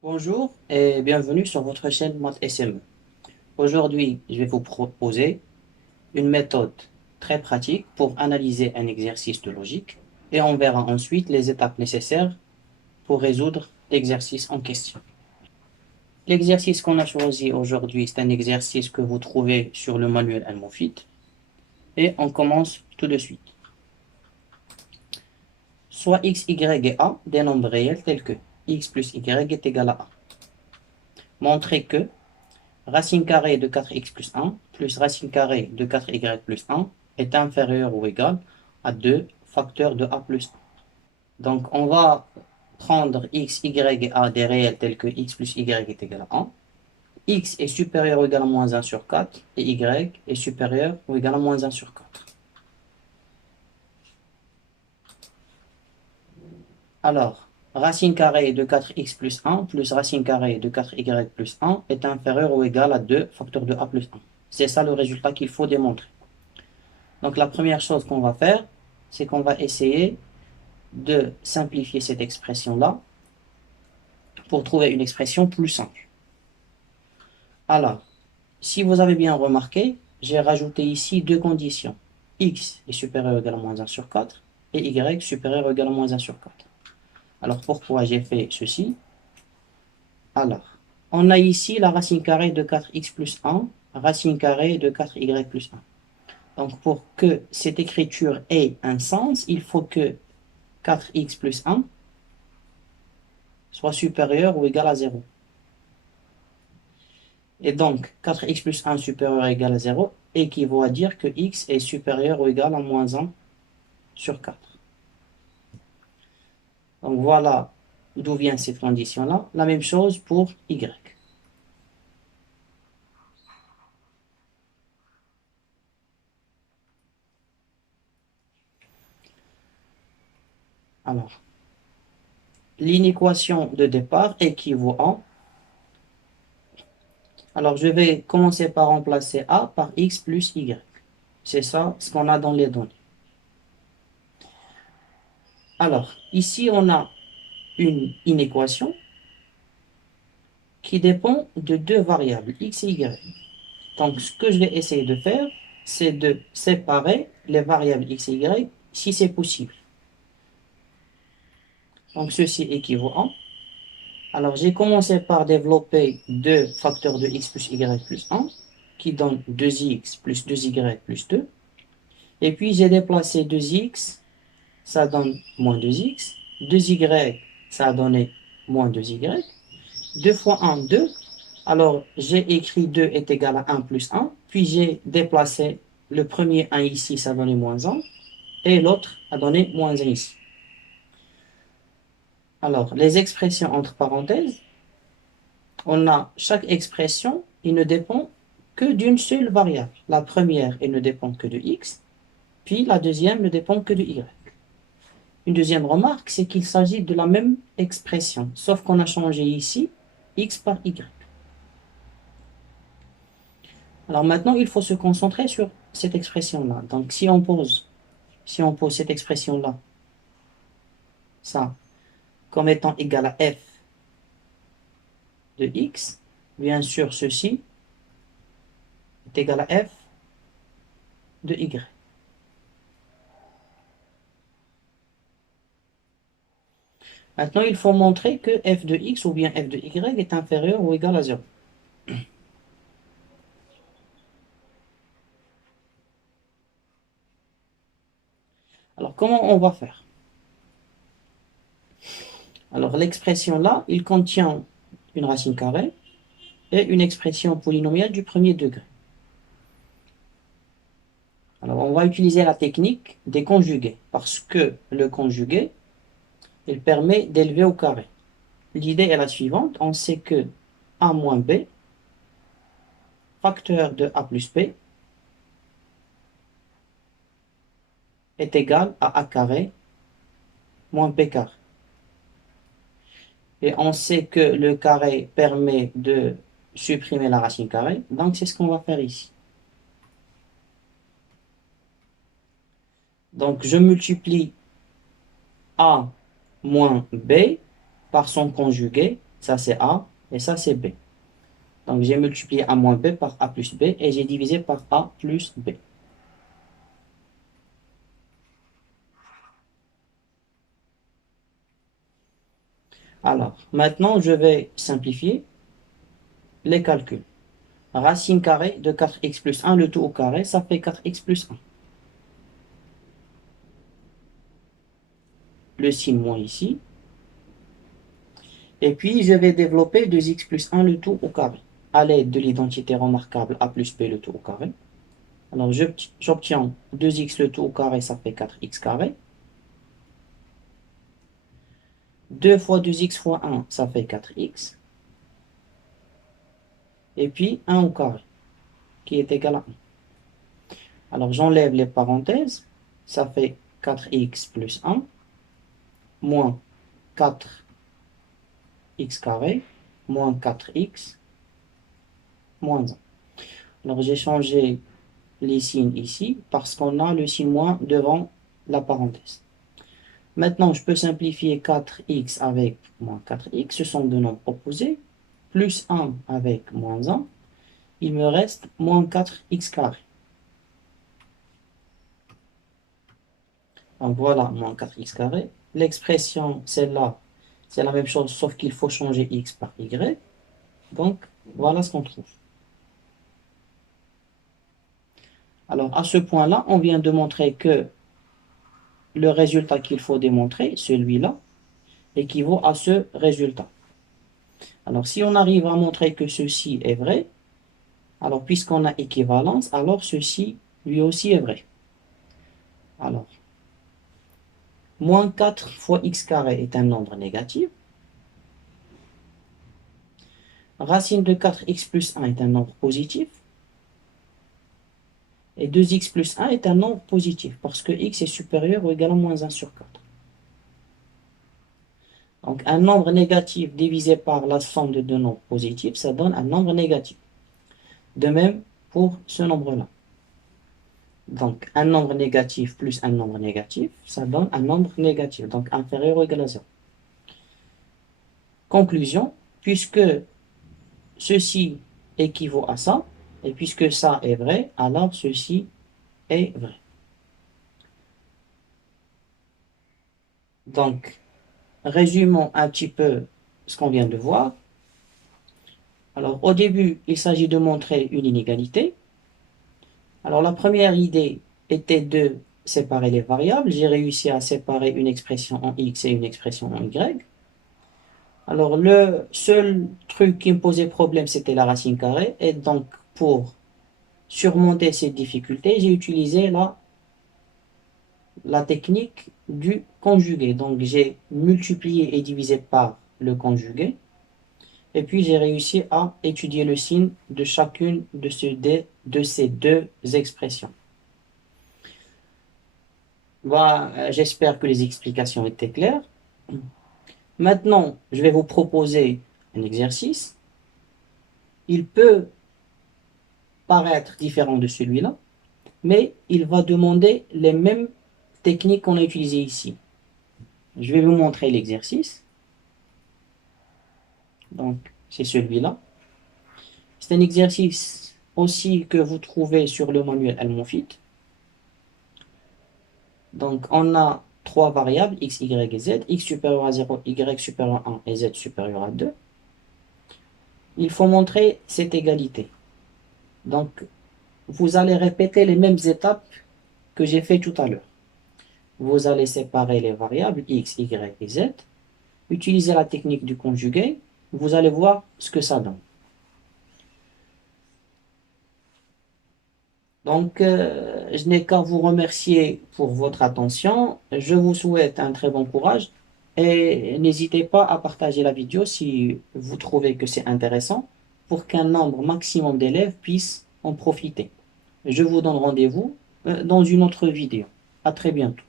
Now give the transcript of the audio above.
Bonjour et bienvenue sur votre chaîne Math SME. Aujourd'hui, je vais vous proposer une méthode très pratique pour analyser un exercice de logique et on verra ensuite les étapes nécessaires pour résoudre l'exercice en question. L'exercice qu'on a choisi aujourd'hui, c'est un exercice que vous trouvez sur le manuel Almofit et on commence tout de suite. Soit x, y et a des nombres réels tels que x plus y est égal à a. Montrez que racine carrée de 4x plus 1 plus racine carrée de 4y plus 1 est inférieur ou égal à 2 facteurs de a plus 1. Donc, on va prendre x, y et a des réels tels que x plus y est égal à 1. X est supérieur ou égal à moins 1 sur 4 et y est supérieur ou égal à moins 1 sur 4. Alors, racine carrée de 4x plus 1 plus racine carrée de 4y plus 1 est inférieur ou égal à 2 facteurs de a plus 1. C'est ça le résultat qu'il faut démontrer. Donc la première chose qu'on va faire, c'est qu'on va essayer de simplifier cette expression-là pour trouver une expression plus simple. Alors, si vous avez bien remarqué, j'ai rajouté ici deux conditions. X est supérieur ou égal à moins 1 sur 4 et Y supérieur ou égal à moins 1 sur 4. Alors pourquoi j'ai fait ceci? Alors, on a ici la racine carrée de 4x plus 1, racine carrée de 4y plus 1. Donc pour que cette écriture ait un sens, il faut que 4x plus 1 soit supérieur ou égal à 0. Et donc, 4x plus 1 supérieur ou égal à 0 équivaut à dire que x est supérieur ou égal à moins 1 sur 4. Donc voilà d'où vient cette condition-là. La même chose pour y. Alors, l'inéquation de départ équivaut à... Alors, je vais commencer par remplacer a par x plus y. C'est ça ce qu'on a dans les données. Alors, ici, on a une inéquation qui dépend de deux variables, x et y. Donc, ce que je vais essayer de faire, c'est de séparer les variables x et y si c'est possible. Donc, ceci équivaut à... Alors, j'ai commencé par développer deux facteurs de x plus y plus 1 qui donnent 2x plus 2y plus 2. Et puis, j'ai déplacé 2x, ça donne moins 2x. 2y, ça a donné moins 2y. 2 fois 1, 2. Alors, j'ai écrit 2 est égal à 1 plus 1. Puis, j'ai déplacé le premier 1 ici, ça a donné moins 1. Et l'autre a donné moins 1 ici. Alors, les expressions entre parenthèses, on a chaque expression, il ne dépend que d'une seule variable. La première, elle ne dépend que de x. Puis, la deuxième ne dépend que de y. Une deuxième remarque, c'est qu'il s'agit de la même expression, sauf qu'on a changé ici x par y. Alors maintenant, il faut se concentrer sur cette expression-là. Donc si on pose cette expression-là, ça, comme étant égal à f de x, bien sûr, ceci est égal à f de y. Maintenant, il faut montrer que f de x ou bien f de y est inférieur ou égal à 0. Alors, comment on va faire? Alors, l'expression-là, il contient une racine carrée et une expression polynomiale du premier degré. Alors, on va utiliser la technique des conjugués, parce que le conjugué, il permet d'élever au carré. L'idée est la suivante, on sait que a moins b, facteur de a plus b, est égal à a carré moins b carré. Et on sait que le carré permet de supprimer la racine carrée, donc c'est ce qu'on va faire ici. Donc je multiplie a moins b par son conjugué, Ça, c'est A et ça, c'est B. Donc, j'ai multiplié A moins B par A plus B et j'ai divisé par A plus B. Alors, maintenant, je vais simplifier les calculs. Racine carrée de 4x plus 1, le tout au carré, ça fait 4x plus 1. Le signe moins ici. Et puis, je vais développer 2x plus 1, le tout au carré, à l'aide de l'identité remarquable A plus B, le tout au carré. Alors, j'obtiens 2x le tout au carré, ça fait 4x carré. 2 fois 2x fois 1, ça fait 4x. Et puis 1 au carré, qui est égal à 1. Alors, j'enlève les parenthèses. Ça fait 4x plus 1, moins 4x carré, moins 4x, moins 1. Alors, j'ai changé les signes ici, parce qu'on a le signe moins devant la parenthèse. Maintenant, je peux simplifier 4x avec moins 4x, ce sont deux nombres opposés, plus 1 avec moins 1, il me reste moins 4x carré. Donc voilà, moins 4x carré. L'expression, celle-là, c'est la même chose, sauf qu'il faut changer x par y. Donc, voilà ce qu'on trouve. Alors, à ce point-là, on vient de montrer que le résultat qu'il faut démontrer, celui-là, équivaut à ce résultat. Alors, si on arrive à montrer que ceci est vrai, alors puisqu'on a équivalence, alors ceci, lui aussi, est vrai. Alors, moins 4 fois x carré est un nombre négatif. Racine de 4x plus 1 est un nombre positif. Et 2x plus 1 est un nombre positif parce que x est supérieur ou égal à moins 1 sur 4. Donc un nombre négatif divisé par la somme de deux nombres positifs, ça donne un nombre négatif. De même pour ce nombre-là. Donc un nombre négatif plus un nombre négatif, ça donne un nombre négatif, donc inférieur ou égal à 0. Conclusion, puisque ceci équivaut à ça, et puisque ça est vrai, alors ceci est vrai. Donc, résumons un petit peu ce qu'on vient de voir. Alors, au début, il s'agit de montrer une inégalité. Alors, la première idée était de séparer les variables. J'ai réussi à séparer une expression en x et une expression en y. Alors, le seul truc qui me posait problème, c'était la racine carrée. Et donc, pour surmonter cette difficulté, j'ai utilisé la technique du conjugué. Donc, j'ai multiplié et divisé par le conjugué. Et puis, j'ai réussi à étudier le signe de chacune de ces deux expressions. Voilà, j'espère que les explications étaient claires. Maintenant, je vais vous proposer un exercice. Il peut paraître différent de celui-là, mais il va demander les mêmes techniques qu'on a utilisées ici. Je vais vous montrer l'exercice. Donc, c'est celui-là. C'est un exercice aussi que vous trouvez sur le manuel Helmonfit. Donc, on a trois variables, x, y et z. X supérieur à 0, y supérieur à 1 et z supérieur à 2. Il faut montrer cette égalité. Donc, vous allez répéter les mêmes étapes que j'ai fait tout à l'heure. Vous allez séparer les variables x, y et z. Utilisez la technique du conjugué. Vous allez voir ce que ça donne. Donc, je n'ai qu'à vous remercier pour votre attention. Je vous souhaite un très bon courage et n'hésitez pas à partager la vidéo si vous trouvez que c'est intéressant pour qu'un nombre maximum d'élèves puisse en profiter. Je vous donne rendez-vous dans une autre vidéo. À très bientôt.